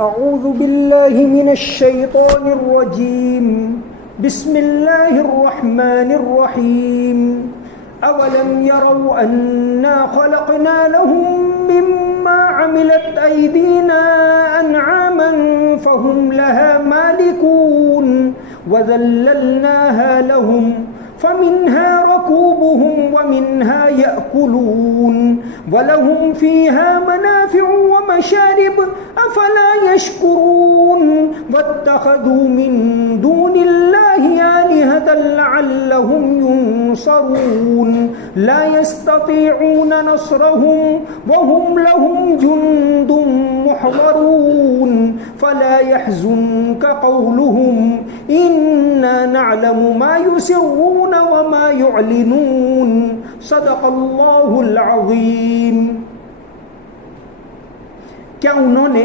أعوذ بالله من الشيطان الرجيم بسم الله الرحمن الرحيم أولم يروا أنا خلقنا لهم مما عملت أيدينا أنعاما فهم لها مالكون وذللناها لهم فمنها ركوبهم ومنها يأكلون ولهم فيها منافع ومشارب أفلا يشكرون واتخذوا من دون الله آلهة لعلهم ينصرون لا يستطيعون نصرهم وهم لهم جند محضرون فلا يحزنك قولهم إنا نعلم ما يسرون وما يعلنون صدق اللہ العظیم۔ کیا انہوں نے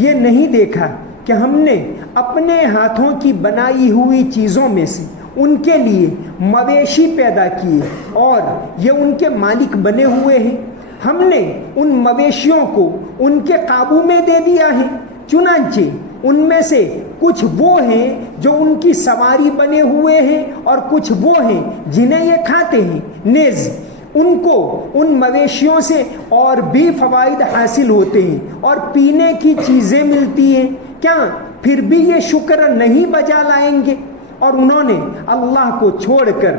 یہ نہیں دیکھا کہ ہم نے اپنے ہاتھوں کی بنائی ہوئی چیزوں میں سے ان کے لیے مویشی پیدا کیے اور یہ ان کے مالک بنے ہوئے ہیں؟ ہم نے ان مویشیوں کو ان کے قابو میں دے دیا ہے، چنانچہ ان میں سے کچھ وہ ہیں جو ان کی سواری بنے ہوئے ہیں اور کچھ وہ ہیں جنہیں یہ کھاتے ہیں، نیز ان کو ان مویشیوں سے اور بھی فوائد حاصل ہوتے ہیں اور پینے کی چیزیں ملتی ہیں، کیا پھر بھی یہ شکر نہیں بجا لائیں گے؟ اور انہوں نے اللہ کو چھوڑ کر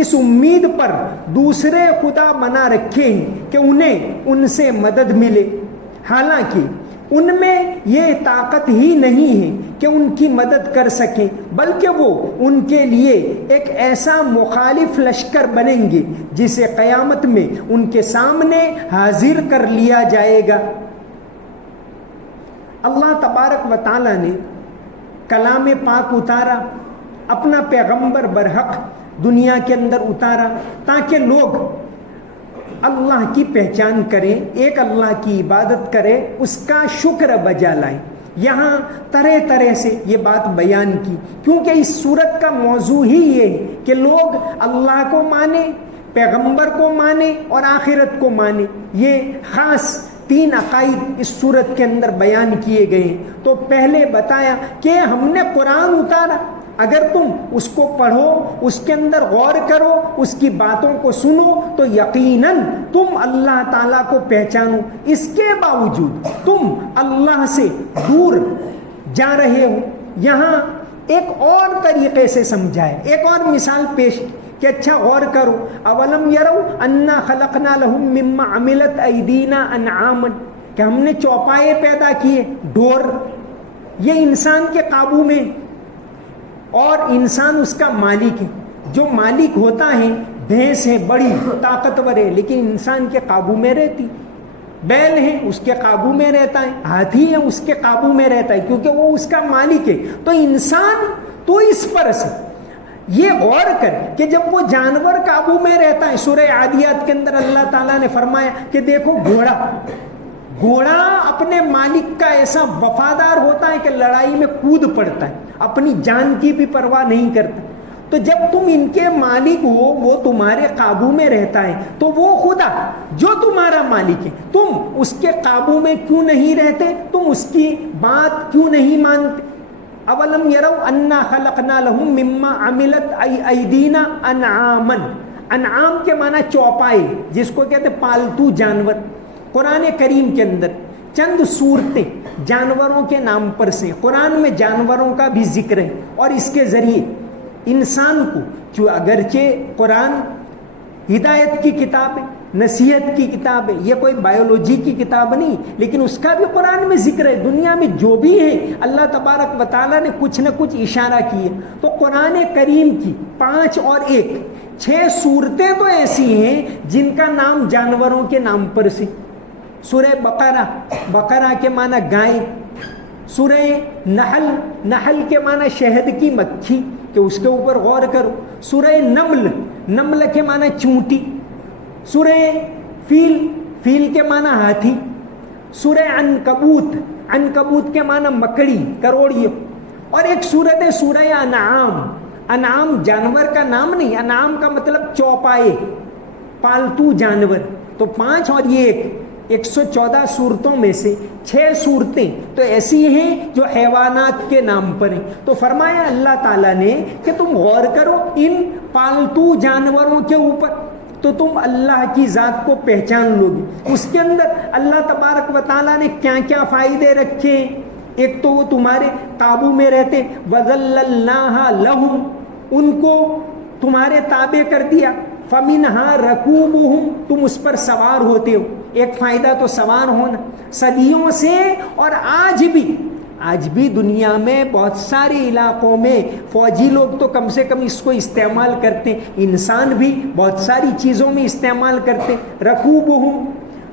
اس امید پر دوسرے خدا بنا رکھے ہیں کہ انہیں ان سے مدد ملے، حالانکہ ان میں یہ طاقت ہی نہیں ہے کہ ان کی مدد کر سکیں، بلکہ وہ ان کے لیے ایک ایسا مخالف لشکر بنیں گے جسے قیامت میں ان کے سامنے حاضر کر لیا جائے گا۔ اللہ تبارک و تعالی نے کلام پاک اتارا، اپنا پیغمبر برحق دنیا کے اندر اتارا تاکہ لوگ اللہ کی پہچان کریں، ایک اللہ کی عبادت کریں، اس کا شکر بجا لائیں۔ یہاں طرح طرح سے یہ بات بیان کی کیونکہ اس صورت کا موضوع ہی یہ ہے کہ لوگ اللہ کو مانیں، پیغمبر کو مانیں اور آخرت کو مانیں۔ یہ خاص 3 عقائد اس صورت کے اندر بیان کیے گئے ہیں۔ تو پہلے بتایا کہ ہم نے قرآن اتارا، اگر تم اس کو پڑھو، اس کے اندر غور کرو، اس کی باتوں کو سنو تو یقیناً تم اللہ تعالیٰ کو پہچانو، اس کے باوجود تم اللہ سے دور جا رہے ہو۔ یہاں ایک اور طریقے سے سمجھائے، ایک اور مثال پیش کہ اچھا غور کرو، اولم یرو انا خلقنا لهم مما عملت ایدینا انعاما، کہ ہم نے چوپائے پیدا کیے، ڈور، یہ انسان کے قابو میں اور انسان اس کا مالک ہے۔ جو مالک ہوتا ہے، بھینس ہے بڑی طاقتور ہے لیکن انسان کے قابو میں رہتی، بیل ہے اس کے قابو میں رہتا ہے، ہاتھی ہے اس کے قابو میں رہتا ہے کیونکہ وہ اس کا مالک ہے۔ تو انسان تو اس پر سے یہ غور کر کہ جب وہ جانور قابو میں رہتا ہے، سورہ عادیات کے اندر اللہ تعالیٰ نے فرمایا کہ دیکھو گھوڑا اپنے مالک کا ایسا وفادار ہوتا ہے کہ لڑائی میں کود پڑتا ہے، اپنی جان کی بھی پرواہ نہیں کرتا۔ تو جب تم ان کے مالک ہو، وہ تمہارے قابو میں رہتا ہے، تو وہ خدا جو تمہارا مالک ہے تم اس کے قابو میں کیوں نہیں رہتے؟ تم اس کی بات کیوں نہیں مانتے؟ اولم یرو انا خلقنا لهم مما عملت ایدینا انعاما، انعام کے معنی چوپائے، جس کو کہتے پالتو جانور۔ قرآن کریم کے اندر چند صورتیں جانوروں کے نام پر سے، قرآن میں جانوروں کا بھی ذکر ہے اور اس کے ذریعے انسان کو، جو اگرچہ قرآن ہدایت کی کتاب ہے، نصیحت کی کتاب ہے، یہ کوئی بایولوجی کی کتاب نہیں، لیکن اس کا بھی قرآن میں ذکر ہے۔ دنیا میں جو بھی ہے اللہ تبارک و تعالیٰ نے کچھ نہ کچھ اشارہ کیے۔ تو قرآن کریم کی 5 اور 1 6 صورتیں تو ایسی ہیں جن کا نام جانوروں کے نام پر سے۔ سورہ بقرہ کے معنی گائے، سورہ نحل کے معنی شہد کی مکھی کہ اس کے اوپر غور کرو، سورہ نمل کے معنی چونٹی، سورہ فیل کے معنی ہاتھی، سورہ عنکبوت کے معنی مکڑی کروڑی، اور ایک سورت ہے سورہ انعام جانور کا نام نہیں، انعام کا مطلب چوپائے، پالتو جانور۔ تو 5 اور یہ 1 114 صورتوں میں سے 6 صورتیں تو ایسی ہیں جو حیوانات کے نام پر ہیں. تو فرمایا اللہ تعالیٰ نے کہ تم غور کرو ان پالتو جانوروں کے اوپر تو تم اللہ کی ذات کو پہچان لو گی. اس کے اندر اللہ تبارک و تعالیٰ نے کیا کیا فائدے رکھے ہیں. ایک تو وہ تمہارے قابو میں رہتے, وَذَلَّلْنَاهَا لَهُمْ, ان کو تمہارے تابع کر دیا. فَمِنْهَا رَكُوبُهُمْ, تم اس پر سوار ہوتے ہو. ایک فائدہ تو سوار ہونا. صدیوں سے اور آج بھی دنیا میں بہت سارے علاقوں میں فوجی لوگ تو کم سے کم اس کو استعمال کرتے ہیں, انسان بھی بہت ساری چیزوں میں استعمال کرتے. رَكُوبُهُمْ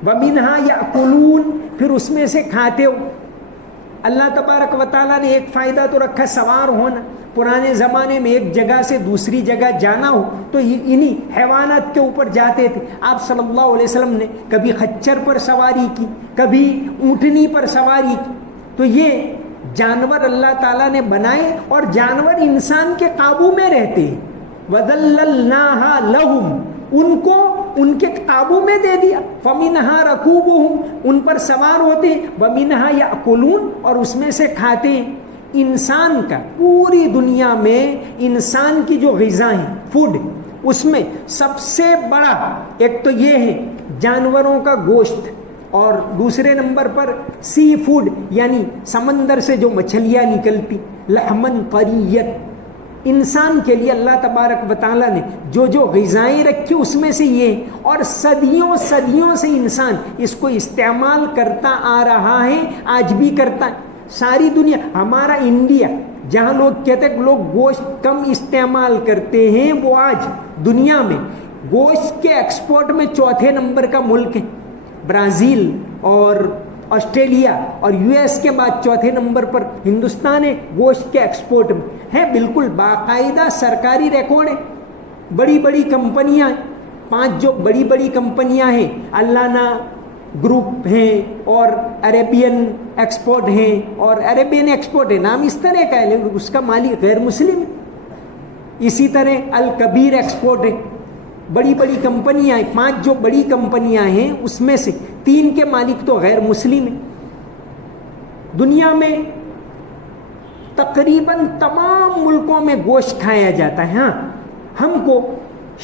وَمِنْهَا يَأْكُلُونَ, پھر اس میں سے کھاتے ہو. اللہ تبارک و تعالیٰ نے ایک فائدہ تو رکھا سوار ہونا. پرانے زمانے میں ایک جگہ سے دوسری جگہ جانا ہو تو انہی حیوانات کے اوپر جاتے تھے. آپ صلی اللہ علیہ وسلم نے کبھی خچر پر سواری کی, کبھی اونٹنی پر سواری کی. تو یہ جانور اللہ تعالیٰ نے بنائے اور جانور انسان کے قابو میں رہتے ہیں. وَذَلَّلْنَاهَا لَهُمْ, ان کو ان کے قابو میں دے دیا. فَمِنْهَا رَكُوبُهُمْ, ان پر سوار ہوتے ہیں. وَمِنْهَا يَأْكُلُونَ, اور اس میں سے کھاتے ہیں. انسان کا پوری دنیا میں انسان کی جو غذا ہیں فوڈ, اس میں سب سے بڑا ایک تو یہ ہے جانوروں کا گوشت, اور دوسرے نمبر پر سی فوڈ یعنی سمندر سے جو مچھلیاں نکلتی, لحمن طریت. انسان کے لیے اللہ تبارک و تعالیٰ نے جو جو غذائیں رکھی اس میں سے یہ, اور صدیوں سے انسان اس کو استعمال کرتا آ رہا ہے, آج بھی کرتا ہے. ساری دنیا, ہمارا انڈیا جہاں لوگ کہتے ہیں کہ لوگ گوشت کم استعمال کرتے ہیں, وہ آج دنیا میں گوشت کے ایکسپورٹ میں 4تھے نمبر کا ملک ہے. برازیل اور آسٹریلیا اور US کے بعد 4تھے نمبر پر ہندوستان ہے گوشت کے ایکسپورٹ میں. ہے بالکل باقاعدہ سرکاری ریکارڈ ہے. بڑی بڑی کمپنیاں, 5 جو بڑی بڑی کمپنیاں ہیں, الانا گروپ ہیں اور عربین ایکسپورٹ ہیں, اور عربین ایکسپورٹ ہے نام اس طرح کا ہے لیکن اس کا مالک غیر مسلم ہے. اسی طرح الکبیر ایکسپورٹ ہے. بڑی بڑی کمپنیاں ہیں, 5 جو بڑی کمپنیاں ہیں اس میں سے 3 کے مالک تو غیر مسلم ہیں. دنیا میں تقریباً تمام ملکوں میں گوشت کھایا جاتا ہے. ہاں, ہم کو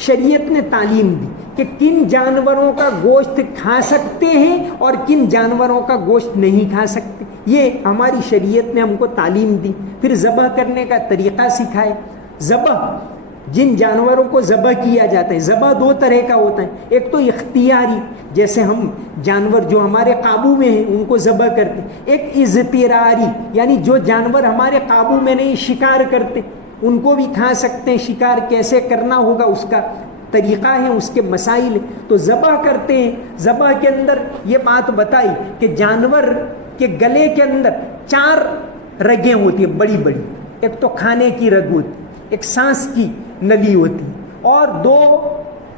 شریعت نے تعلیم دی کہ کن جانوروں کا گوشت کھا سکتے ہیں اور کن جانوروں کا گوشت نہیں کھا سکتے. یہ ہماری شریعت نے ہم کو تعلیم دی. پھر ذبح کرنے کا طریقہ سکھائے. ذبح, جن جانوروں کو ذبح کیا جاتا ہے, ذبح 2 طرح کا ہوتا ہے. ایک تو اختیاری, جیسے ہم جانور جو ہمارے قابو میں ہیں ان کو ذبح کرتے. ایک اضطراری, یعنی جو جانور ہمارے قابو میں نہیں, شکار کرتے, ان کو بھی کھا سکتے ہیں. شکار کیسے کرنا ہوگا اس کا طریقہ ہے, اس کے مسائل ہیں. تو ذبح کرتے ہیں. ذبح کے اندر یہ بات بتائی کہ جانور کے گلے کے اندر 4 رگیں ہوتی ہیں بڑی بڑی. ایک تو کھانے کی رگ ہوتی, ایک سانس کی نلی ہوتی, اور 2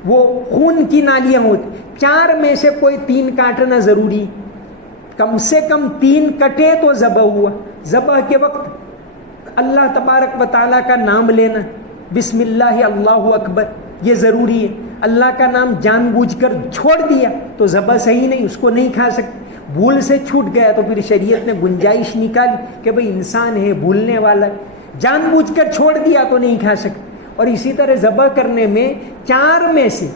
وہ خون کی نالیاں ہوتی. 4 میں سے کوئی 3 کاٹنا ضروری, کم سے کم 3 کٹے تو ذبح ہوا. ذبح کے وقت اللہ تبارک و تعالیٰ کا نام لینا, بسم اللہ اللہ اکبر, یہ ضروری ہے. اللہ کا نام جان بوجھ کر چھوڑ دیا تو ذبح صحیح نہیں, اس کو نہیں کھا سکتے. بھول سے چھوٹ گیا تو پھر شریعت نے گنجائش نکالی کہ بھئی انسان ہے, بھولنے والا, جان بوجھ کر چھوڑ دیا تو نہیں کھا سکتے. اور اسی طرح ذبح کرنے میں 4 میں سے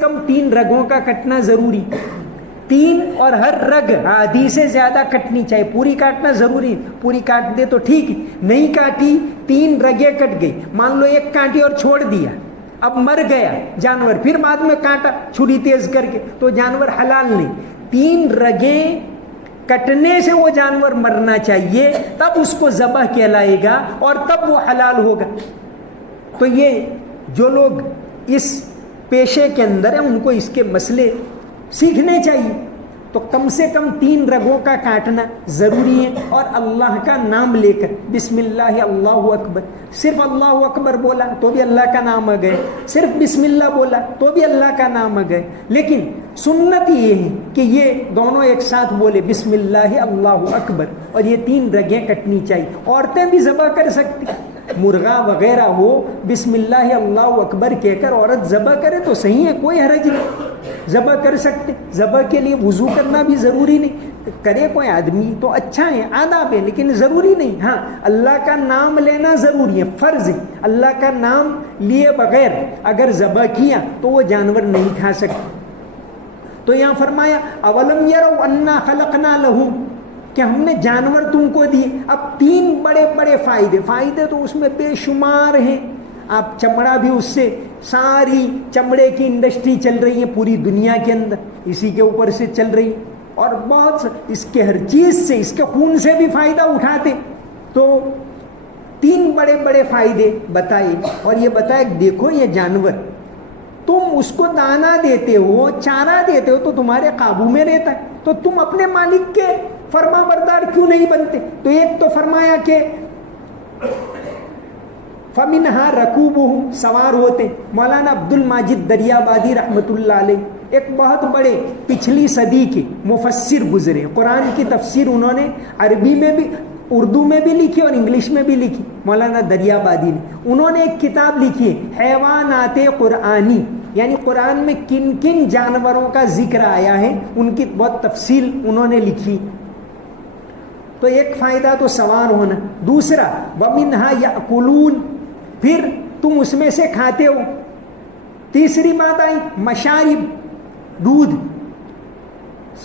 کم 3 رگوں کا کٹنا ضروری. 3 اور ہر رگ آدھی سے زیادہ کٹنی چاہیے. پوری کاٹنا ضروری, پوری کاٹ دے تو ٹھیک ہے, نہیں کاٹی 3 رگیں کٹ گئی. مان لو 1 کاٹی اور چھوڑ دیا, اب مر گیا جانور, پھر بعد میں کاٹا چھری تیز کر کے, تو جانور حلال نہیں. 3 رگیں کٹنے سے وہ جانور مرنا چاہیے, تب اس کو ذبح کہلائے گا اور تب وہ حلال ہوگا. تو یہ جو لوگ اس پیشے کے اندر ہیں ان کو اس کے مسئلے سیکھنے چاہیے. تو کم سے کم 3 رگوں کا کاٹنا ضروری ہے, اور اللہ کا نام لے کر بسم اللہ اللہ اکبر. صرف اللہ اکبر بولا تو بھی اللہ کا نام آ گئے, صرف بسم اللہ بولا تو بھی اللہ کا نام آ گئے. لیکن سنت یہ ہے کہ یہ دونوں ایک ساتھ بولے, بسم اللہ اللہ اکبر, اور یہ 3 رگیں کٹنی چاہیے. عورتیں بھی ذبح کر سکتی, مرغا وغیرہ ہو, بسم اللہ اللہ اکبر کہہ کر عورت ذبح کرے تو صحیح ہے, کوئی حرج نہیں. ذبح کر سکتے. ذبح کے لیے وضو کرنا بھی ضروری نہیں, کرے کوئی آدمی تو اچھا ہے, آداب ہے, لیکن ضروری نہیں. ہاں اللہ کا نام لینا ضروری ہے, فرض ہے. اللہ کا نام لیے بغیر اگر ذبح کیا تو وہ جانور نہیں کھا سکتے. تو یہاں فرمایا اولم یروا انا خلقنا لہم, کہ ہم نے جانور تم کو دیے. اب 3 بڑے بڑے فائدے تو اس میں بے شمار ہیں. آپ چمڑا بھی اس سے, ساری چمڑے کی انڈسٹری چل رہی ہے پوری دنیا کے اندر, اسی کے اوپر سے چل رہی ہے, اور بہت اس کے ہر چیز سے, اس کے خون سے بھی فائدہ اٹھاتے. تو 3 بڑے بڑے فائدے بتائے, اور یہ بتایا دیکھو یہ جانور تم اس کو دانا دیتے ہو, چارہ دیتے ہو تو تمہارے قابو میں رہتا ہے, تو تم اپنے مالک کے فرما بردار کیوں نہیں بنتے؟ تو ایک تو فرمایا کہ فَمِنْهَا رَكُوبُهُمْ, سوار ہوتے. مولانا عبد الماجد دریابادی رحمۃ اللہ علیہ ایک بہت بڑے پچھلی صدی کے مفسر گزرے. قرآن کی تفسیر انہوں نے عربی میں بھی, اردو میں بھی لکھی اور انگلش میں بھی لکھی. مولانا دریابادی نے, انہوں نے ایک کتاب لکھی ہے حیوانات قرآنی, یعنی قرآن میں کن کن جانوروں کا ذکر آیا ہے ان کی بہت تفصیل انہوں نے لکھی. تو ایک فائدہ تو سوار ہونا. دوسرا وَمِنْهَا يَأْكُلُونَ, پھر تم اس میں سے کھاتے ہو. تیسری بات آئی مشارب, دودھ.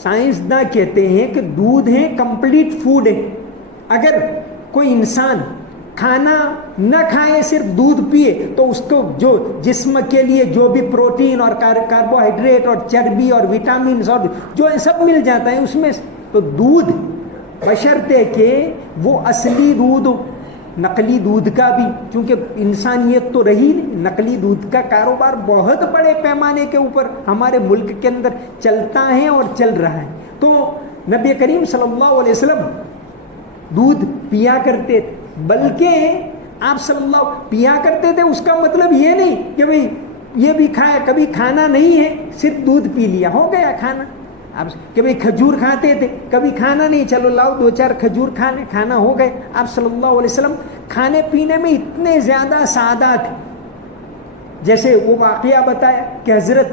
سائنسداں کہتے ہیں کہ دودھ ہے کمپلیٹ فوڈ ہے. اگر کوئی انسان کھانا نہ کھائے صرف دودھ پیے تو اس کو جو جسم کے لیے جو بھی پروٹین اور کاربوہائیڈریٹ اور چربی اور وٹامنز اور جو سب مل جاتا ہے اس میں. تو دودھ بشرطے کہ وہ اصلی دودھ, نقلی دودھ کا بھی, کیونکہ انسانیت تو رہی نہیں, نقلی دودھ کا کاروبار بہت بڑے پیمانے کے اوپر ہمارے ملک کے اندر چلتا ہے اور چل رہا ہے. تو نبی کریم صلی اللہ علیہ وسلم دودھ پیا کرتے تھے, بلکہ آپ صلی اللہ پیا کرتے تھے. اس کا مطلب یہ نہیں کہ بھئی یہ بھی کھایا, کبھی کھانا نہیں ہے صرف دودھ پی لیا ہو گیا کھانا. آپ کہ بھئی کھجور کھاتے تھے, کبھی کھانا نہیں, چلو لاؤ 2-4 کھجور کھا لیں, کھانا ہو گئے. آپ صلی اللہ علیہ وسلم کھانے پینے میں اتنے زیادہ سادہ تھے. جیسے وہ واقعہ بتایا کہ حضرت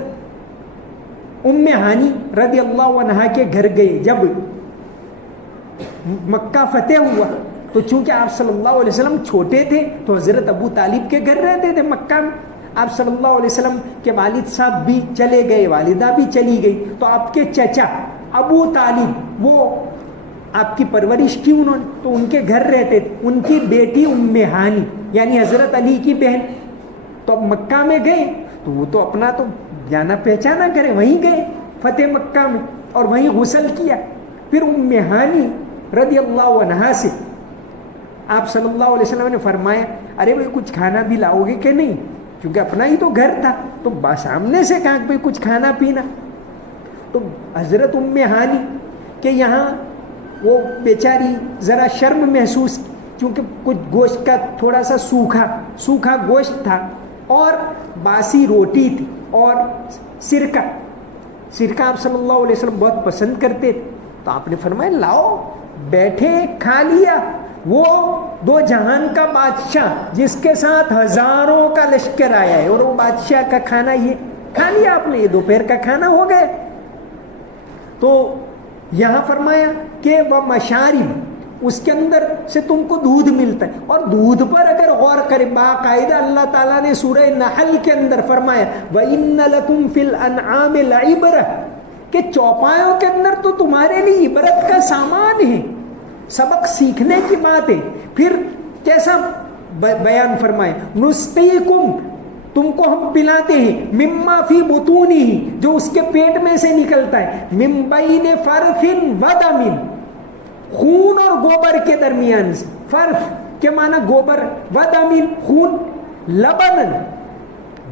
ام ہانی رضی اللہ عنہا کے گھر گئے. جب مکہ فتح ہوا تو چونکہ آپ صلی اللہ علیہ وسلم چھوٹے تھے تو حضرت ابو طالب کے گھر رہتے تھے مکہ میں. آپ صلی اللہ علیہ وسلم کے والد صاحب بھی چلے گئے, والدہ بھی چلی گئی, تو آپ کے چچا ابو طالب وہ آپ کی پرورش کی انہوں نے, تو ان کے گھر رہتے تھے. ان کی بیٹی ام ہانی یعنی حضرت علی کی بہن, تو مکہ میں گئے تو وہ تو اپنا تو جانا پہچانا کرے, وہیں گئے فتح مکہ میں اور وہیں غسل کیا. پھر ام ہانی رضی اللہ عنہا سے آپ صلی اللہ علیہ وسلم نے فرمایا ارے بھائی کچھ کھانا بھی لاؤ گے کہ نہیں, کیونکہ اپنا ہی تو گھر تھا. تو سامنے سے کہا کہ کچھ کھانا پینا. تو حضرت ام ہانی کہ یہاں وہ بیچاری ذرا شرم محسوس, کیونکہ کچھ گوشت کا تھوڑا سا سوکھا گوشت تھا اور باسی روٹی تھی اور سرکہ آپ صلی اللہ علیہ وسلم بہت پسند کرتے تھے. تو آپ نے فرمایا لاؤ, بیٹھے کھا لیا. وہ 2 جہان کا بادشاہ جس کے ساتھ ہزاروں کا لشکر آیا ہے, اور وہ بادشاہ کا کھانا یہ کھا لیا آپ نے, یہ دوپہر کا کھانا ہو گیا. تو یہاں فرمایا کہ وہ مشارب, اس کے اندر سے تم کو دودھ ملتا ہے. اور دودھ پر اگر غور کرے باقاعدہ اللہ تعالیٰ نے سورہ نحل کے اندر فرمایا وَإِنَّ لَكُمْ فِي الْأَنْعَامِ لَعِبْرَةً, کہ چوپایوں کے اندر تو تمہارے لیے عبرت کا سامان ہے, سبق سیکھنے کی بات ہے. پھر کیسا بیان فرمائے نسقیکم, تم کو ہم پلاتے ہیں مما فی بطونہ, جو اس کے پیٹ میں سے نکلتا ہے, من بین فرث ودم, خون اور گوبر کے درمیان سے. فرث کے معنی گوبر, ودم خون, لبن,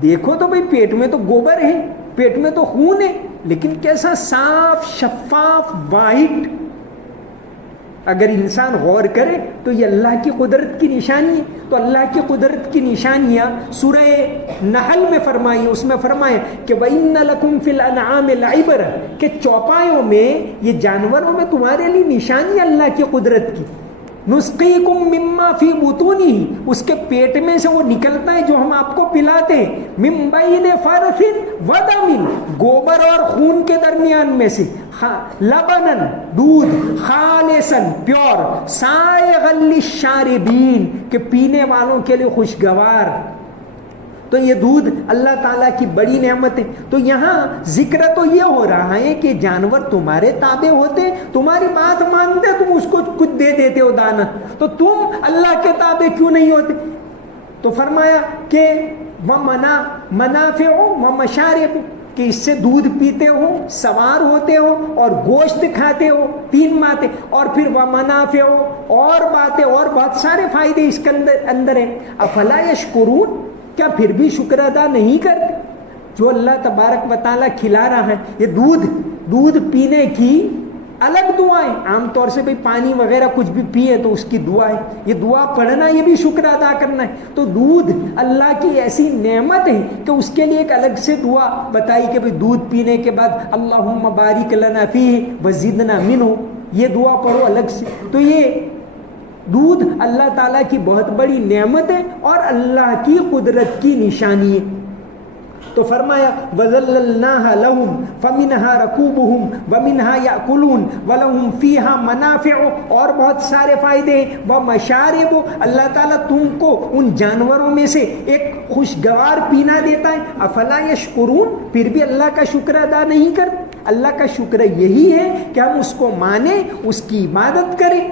دیکھو تو بھئی پیٹ میں تو گوبر ہے, پیٹ میں تو خون ہے, لیکن کیسا صاف شفاف وائٹ. اگر انسان غور کرے تو یہ اللہ کی قدرت کی نشانی ہے. تو اللہ کی قدرت کی نشانیاں سورہ نحل میں فرمائی, اس میں فرمائے کہ وَإِنَّ لَكُمْ فِي الْأَنْعَامِ لَعِبْرَةً, کہ چوپایوں میں, یہ جانوروں میں تمہارے لیے نشانی اللہ کی قدرت کی. نسقیکم مما فی بطونہ، اس کے پیٹ میں سے وہ نکلتا ہے جو ہم آپ کو پلاتے ہیں، من بین فرث و دم، گوبر اور خون کے درمیان میں سے، لبنن دودھ، خالصا پیور، سائغا للشاربین کہ پینے والوں کے لیے خوشگوار۔ تو یہ دودھ اللہ تعالیٰ کی بڑی نعمت ہے۔ تو یہاں ذکر تو یہ ہو رہا ہے کہ جانور تمہارے تابع ہوتے، تمہاری بات مانتے، تم اس کو کچھ دے دیتے ہو دانا، تو تم اللہ کے تابع کیوں نہیں ہوتے؟ تو فرمایا کہ وَمَنَافِعُ وَمَشَارِبُ، کہ اس سے دودھ پیتے ہو، سوار ہوتے ہو اور گوشت کھاتے ہو، 3 باتیں، اور پھر وَمَنَافِعُ اور باتیں اور بہت سارے فائدے اس کے اندر ہیں۔ افلا یشکرون، کیا پھر بھی شکر ادا نہیں کرتے؟ جو اللہ تبارک و تعالیٰ کھلا رہا ہے، یہ دودھ پینے کی الگ دعائیں، عام طور سے بھئی پانی وغیرہ کچھ بھی پیے تو اس کی دعا ہے، یہ دعا پڑھنا یہ بھی شکر ادا کرنا ہے۔ تو دودھ اللہ کی ایسی نعمت ہے کہ اس کے لیے ایک الگ سے دعا بتائی کہ بھئی دودھ پینے کے بعد اللہم بارک لنا فیہ وزدنا منہ، یہ دعا پڑھو الگ سے۔ تو یہ دودھ اللہ تعالیٰ کی بہت بڑی نعمت ہے اور اللہ کی قدرت کی نشانی ہے۔ تو فرمایا وَذَلَّلْنَاهَا لَهُمْ فَمِنْهَا رَكُوبُهُمْ وَمِنْهَا يَأْكُلُونَ وَلَهُمْ فِيهَا مَنَافِعُ، اور بہت سارے فائدے ہیں، وَمَشَارِبُ، اللہ تعالیٰ تم کو ان جانوروں میں سے ایک خوشگوار پینا دیتا ہے۔ افلا یشکرون، پھر بھی اللہ کا شکر ادا نہیں کرتے؟ اللہ کا شکر یہی ہے کہ ہم اس کو مانیں، اس کی عبادت کریں۔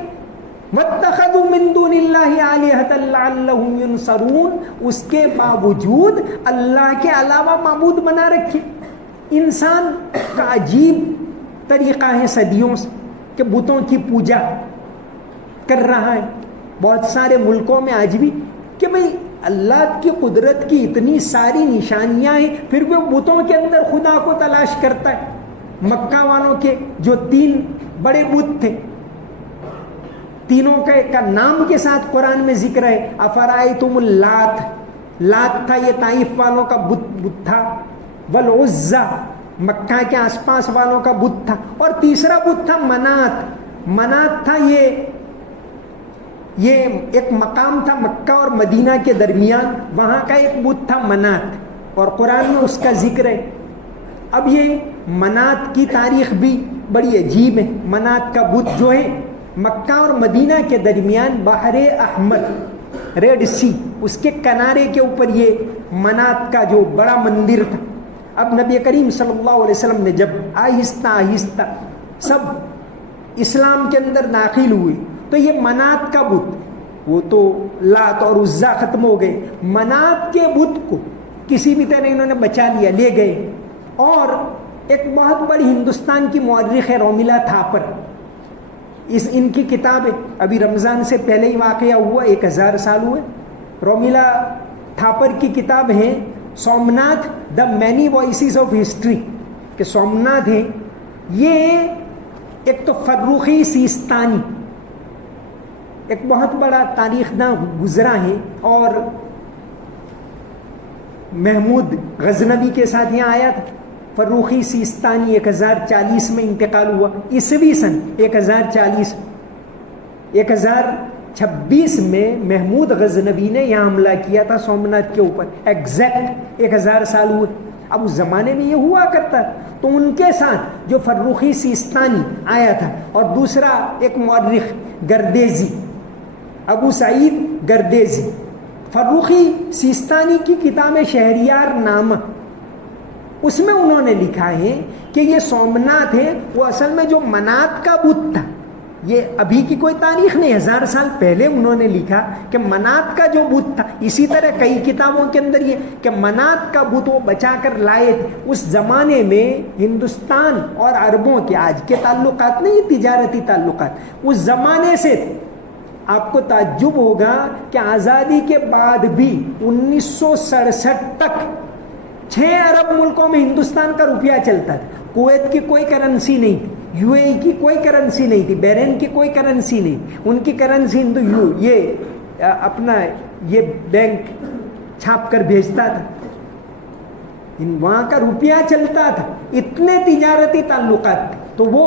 وَاتَّخَذُوا مِن دُونِ اللَّهِ آلِهَةً لَعَلَّهُمْ يُنصَرُونَ، اس کے باوجود اللہ کے علاوہ معبود بنا رکھے۔ انسان کا عجیب طریقہ ہے صدیوں سے کہ بتوں کی پوجا کر رہا ہے، بہت سارے ملکوں میں آج بھی، کہ بھئی اللہ کی قدرت کی اتنی ساری نشانیاں ہیں پھر بھی بتوں کے اندر خدا کو تلاش کرتا ہے۔ مکہ والوں کے جو 3 بڑے بت تھے، تینوں کا نام کے ساتھ قرآن میں ذکر ہے، افرائیتم اللات، لات تھا یہ طائف والوں کا بت تھا، والعزا مکہ کے آس پاس والوں کا بت تھا، اور تیسرا بت تھا منات تھا، یہ ایک مقام تھا مکہ اور مدینہ کے درمیان، وہاں کا ایک بت تھا منات، اور قرآن میں اس کا ذکر ہے۔ اب یہ منات کی تاریخ بھی بڑی عجیب ہے۔ منات کا بت جو ہے مکہ اور مدینہ کے درمیان بحر احمر، ریڈ سی، اس کے کنارے کے اوپر یہ منات کا جو بڑا مندر تھا۔ اب نبی کریم صلی اللہ علیہ وسلم نے جب آہستہ آہستہ سب اسلام کے اندر داخل ہوئے تو یہ منات کا بت، وہ تو لات اور عزا ختم ہو گئے، منات کے بت کو کسی بھی طرح انہوں نے بچا لیا، لے گئے۔ اور ایک بہت بڑی ہندوستان کی مورخ ہے رومیلا تھاپر، ان کی کتاب ہے، ابھی رمضان سے پہلے ہی واقعہ ہوا، 1000 سال ہوئے۔ رومیلا تھاپر کی کتاب ہے Somnath the many voices of history, کہ سومناتھ ہے یہ ایک تو فروخی سیستانی ایک بہت بڑا تاریخ داں گزرا ہے، اور محمود غزنوی کے ساتھ یہاں آیا تھا۔ فروخی سیستانی 1040 میں انتقال ہوا، عیسوی سن 1040، 1026 میں محمود غزنوی نے یہاں حملہ کیا تھا سومناتھ کے اوپر، ایگزیکٹ 1000 سال ہوئے۔ اب اس زمانے میں یہ ہوا کرتا، تو ان کے ساتھ جو فروخی سیستانی آیا تھا، اور دوسرا ایک مورخ گردیزی، ابو سعید گردیزی، فروخی سیستانی کی کتاب شہریار نامہ، اس میں انہوں نے لکھا ہے کہ یہ سومناتھ ہے وہ اصل میں جو منات کا بت تھا، یہ ابھی کی کوئی تاریخ نہیں، 1000 سال پہلے انہوں نے لکھا کہ منات کا جو بت تھا۔ اسی طرح کئی کتابوں کے اندر یہ کہ منات کا بت وہ بچا کر لائے تھے۔ اس زمانے میں ہندوستان اور عربوں کے آج کے تعلقات نہیں، تجارتی تعلقات اس زمانے سے، آپ کو تعجب ہوگا کہ آزادی کے بعد بھی 1967 تک 6 عرب ملکوں میں ہندوستان کا روپیہ چلتا تھا۔ کویت کی کوئی کرنسی نہیں تھی، یو اے ای کی کوئی کرنسی نہیں تھی، بحرین کی کوئی کرنسی نہیں، ان کی کرنسی یہ اپنا یہ بینک چھاپ کر بھیجتا تھا، وہاں کا روپیہ چلتا تھا، اتنے تجارتی تعلقات تھے۔ تو وہ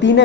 3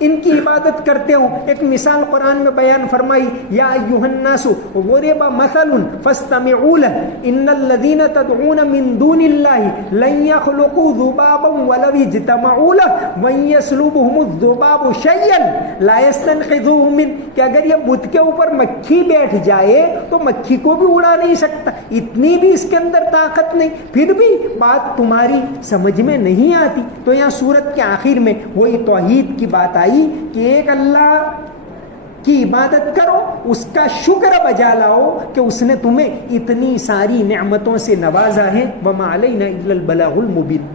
ان کی عبادت کرتے ہو. ایک مثال قرآن میں بیان فرمائی, یا ایھا الناس ضرب مثل فاستمعوا له ان الذين تدعون من دون الله لن يخلقوا ذبابا ولو اجتمعوا له وان يسلبهم الذباب شيئا لا يستنقذوه منه, کہ اگر یہ بت کے اوپر مکھی بیٹھ جائے تو مکھی کو بھی اڑا نہیں سکتا, اتنی بھی اس کے اندر طاقت نہیں, پھر بھی بات تمہاری سمجھ میں نہیں آتی. تو یہاں سورت کے آخر میں وہی توحید کی بات آئی کہ ایک اللہ کی عبادت کرو, اس کا شکر بجا لاؤ کہ اس نے تمہیں اتنی ساری نعمتوں سے نوازا ہے. وما علینا الا البلاغ المبین.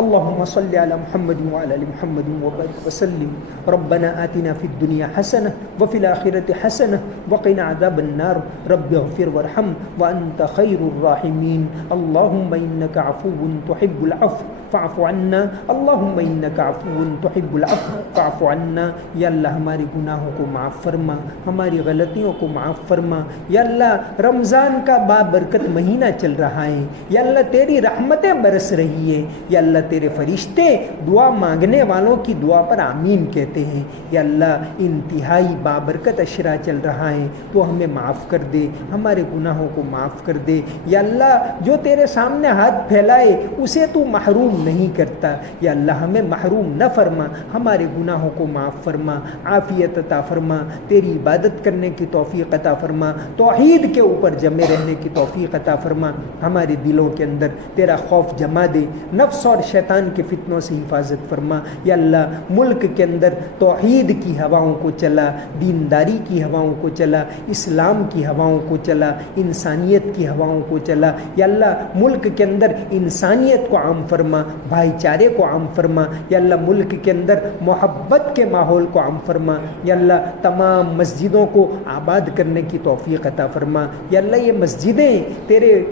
اللهم صل على محمد وعلى ال محمد وبارك وسلم. ربنا آتنا في الدنيا حسنة وفي الآخرة حسنة وقنا عذاب النار. رب اغفر وارحم وأنت خير الراحمين. اللهم إنك عفو تحب العفو فاعف عنا. اللهم إنك عفو تحب العفو فاعف عنا. یا اللہ ہمارے گناہوں کو معاف فرما, ہماری غلطیوں کو معاف فرما. یا اللہ رمضان کا بابرکت مہینہ چل رہا ہے, یا اللہ تیری رحمتیں برس رہی ہے. یا اللہ تیرے فرشتے دعا مانگنے والوں کی دعا پر آمین کہتے ہیں. یا اللہ انتہائی بابرکت اشرا چل رہا ہے, تو ہمیں معاف کر دے, ہمارے گناہوں کو معاف کر دے. یا اللہ جو تیرے سامنے ہاتھ پھیلائے اسے تو محروم نہیں کرتا. یا اللہ ہمیں محروم نہ فرما, ہمارے گناہوں کو معاف فرما, عافیت عطا فرما, تیری عبادت کرنے کی توفیق عطا فرما, توحید کے اوپر جمے رہنے کی توفیق عطا فرما. ہمارے دلوں کے اندر تیرا خوف جما دے, نفس اور شیطان کے فتنوں سے حفاظت فرما. یا اللہ ملک کے اندر توحید کی ہواؤں کو چلا, دینداری کی ہواؤں کو چلا, اسلام کی ہواؤں کو چلا, انسانیت کی ہواؤں کو چلا. یا اللہ ملک کے اندر انسانیت کو عام فرما, بھائی چارے کو عام فرما. یا اللہ ملک کے اندر محبت کے ماحول کو عام فرما. یا اللہ تمام مسجدوں کو آباد کرنے کی توفیق عطا فرما. یا اللہ یہ مسجدیں تیرے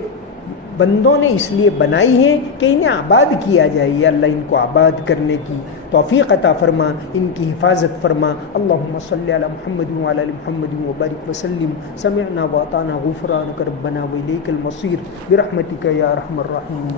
بندوں نے اس لیے بنائی ہیں کہ انہیں آباد کیا جائے. یا اللہ ان کو آباد کرنے کی توفیق عطا فرما, ان کی حفاظت فرما. اللہم صلی علی محمد وعلی ال محمد وبارک وسلم. سمعنا واطعنا غفرانک ربنا والیک المصیر برحمتک یا ارحم الراحمین.